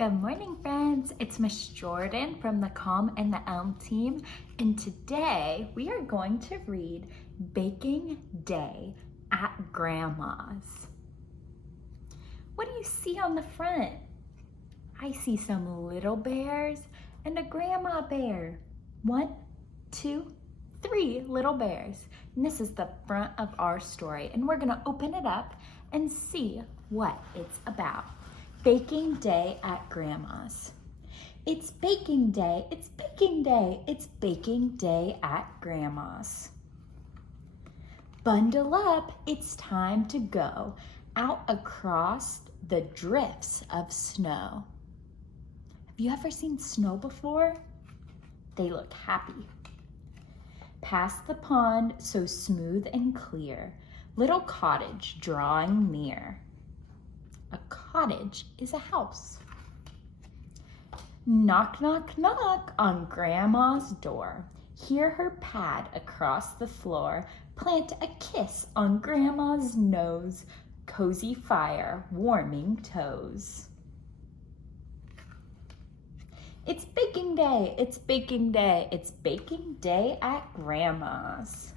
Good morning, friends. It's Miss Jourdain from the Calm and the Elm team, and today we are going to read Baking Day at Grandma's. What do you see on the front? I see some little bears and a grandma bear. 1, 2, 3 little bears. And this is the front of our story, and we're gonna open it up and see what it's about. Baking Day at Grandma's. It's baking day, it's baking day, it's baking day at Grandma's. Bundle up, it's time to go out across the drifts of snow. Have you ever seen snow before? They look happy. Past the pond so smooth and clear, little cottage drawing near. A cottage is a house. Knock, knock, knock on Grandma's door. Hear her pad across the floor. Plant a kiss on Grandma's nose. Cozy fire warming toes. It's baking day, it's baking day, it's baking day at Grandma's.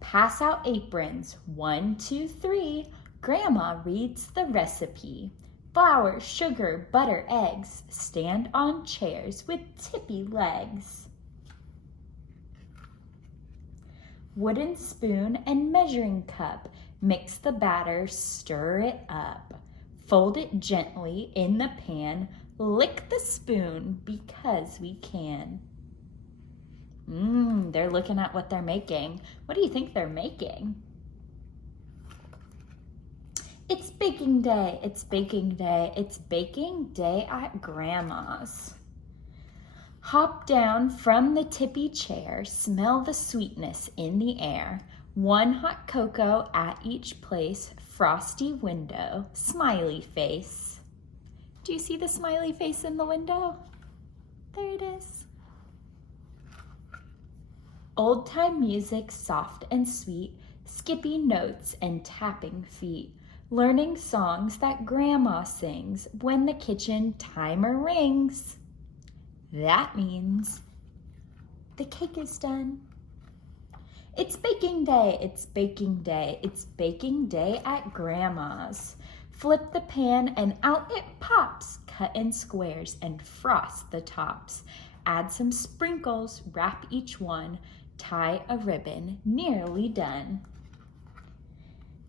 Pass out aprons, 1, 2, 3. Grandma reads the recipe. Flour, sugar, butter, eggs. Stand on chairs with tippy legs. Wooden spoon and measuring cup. Mix the batter, stir it up. Fold it gently in the pan. Lick the spoon because we can. They're looking at what they're making. What do you think they're making? It's baking day, it's baking day, it's baking day at Grandma's. Hop down from the tippy chair, smell the sweetness in the air. 1 hot cocoa at each place, frosty window, smiley face. Do you see the smiley face in the window? There it is. Old-time music, soft and sweet, skippy notes and tapping feet. Learning songs that Grandma sings when the kitchen timer rings. That means the cake is done. It's baking day, it's baking day, it's baking day at Grandma's. Flip the pan and out it pops. Cut in squares and frost the tops. Add some sprinkles, wrap each one. Tie a ribbon, nearly done.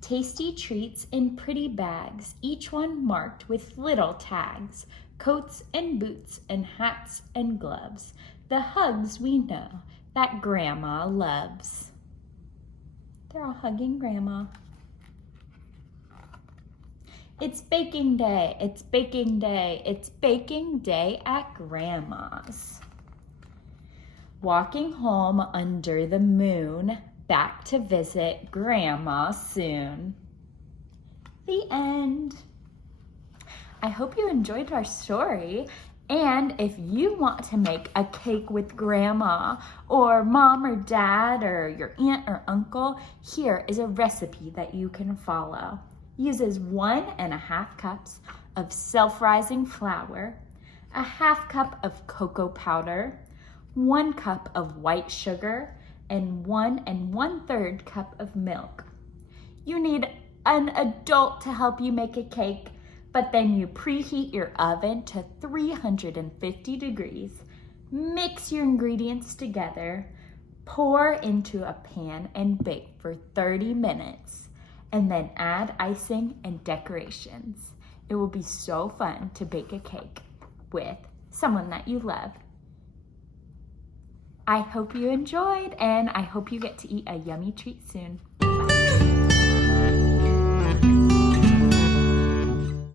Tasty treats in pretty bags, each one marked with little tags. Coats and boots and hats and gloves, the hugs we know that Grandma loves. They're all hugging Grandma. It's baking day, it's baking day, it's baking day at Grandma's. Walking home under the moon, back to visit Grandma soon. The end. I hope you enjoyed our story. And if you want to make a cake with Grandma or Mom or Dad or your aunt or uncle, here is a recipe that you can follow. Uses 1½ cups of self-rising flour, a ½ cup of cocoa powder, 1 cup of white sugar, and 1 1/3 cup of milk. You need an adult to help you make a cake, but then you preheat your oven to 350 degrees. Mix your ingredients together, pour into a pan and bake for 30 minutes, and then add icing and decorations. It will be so fun to bake a cake with someone that you love. I hope you enjoyed, and I hope you get to eat a yummy treat soon.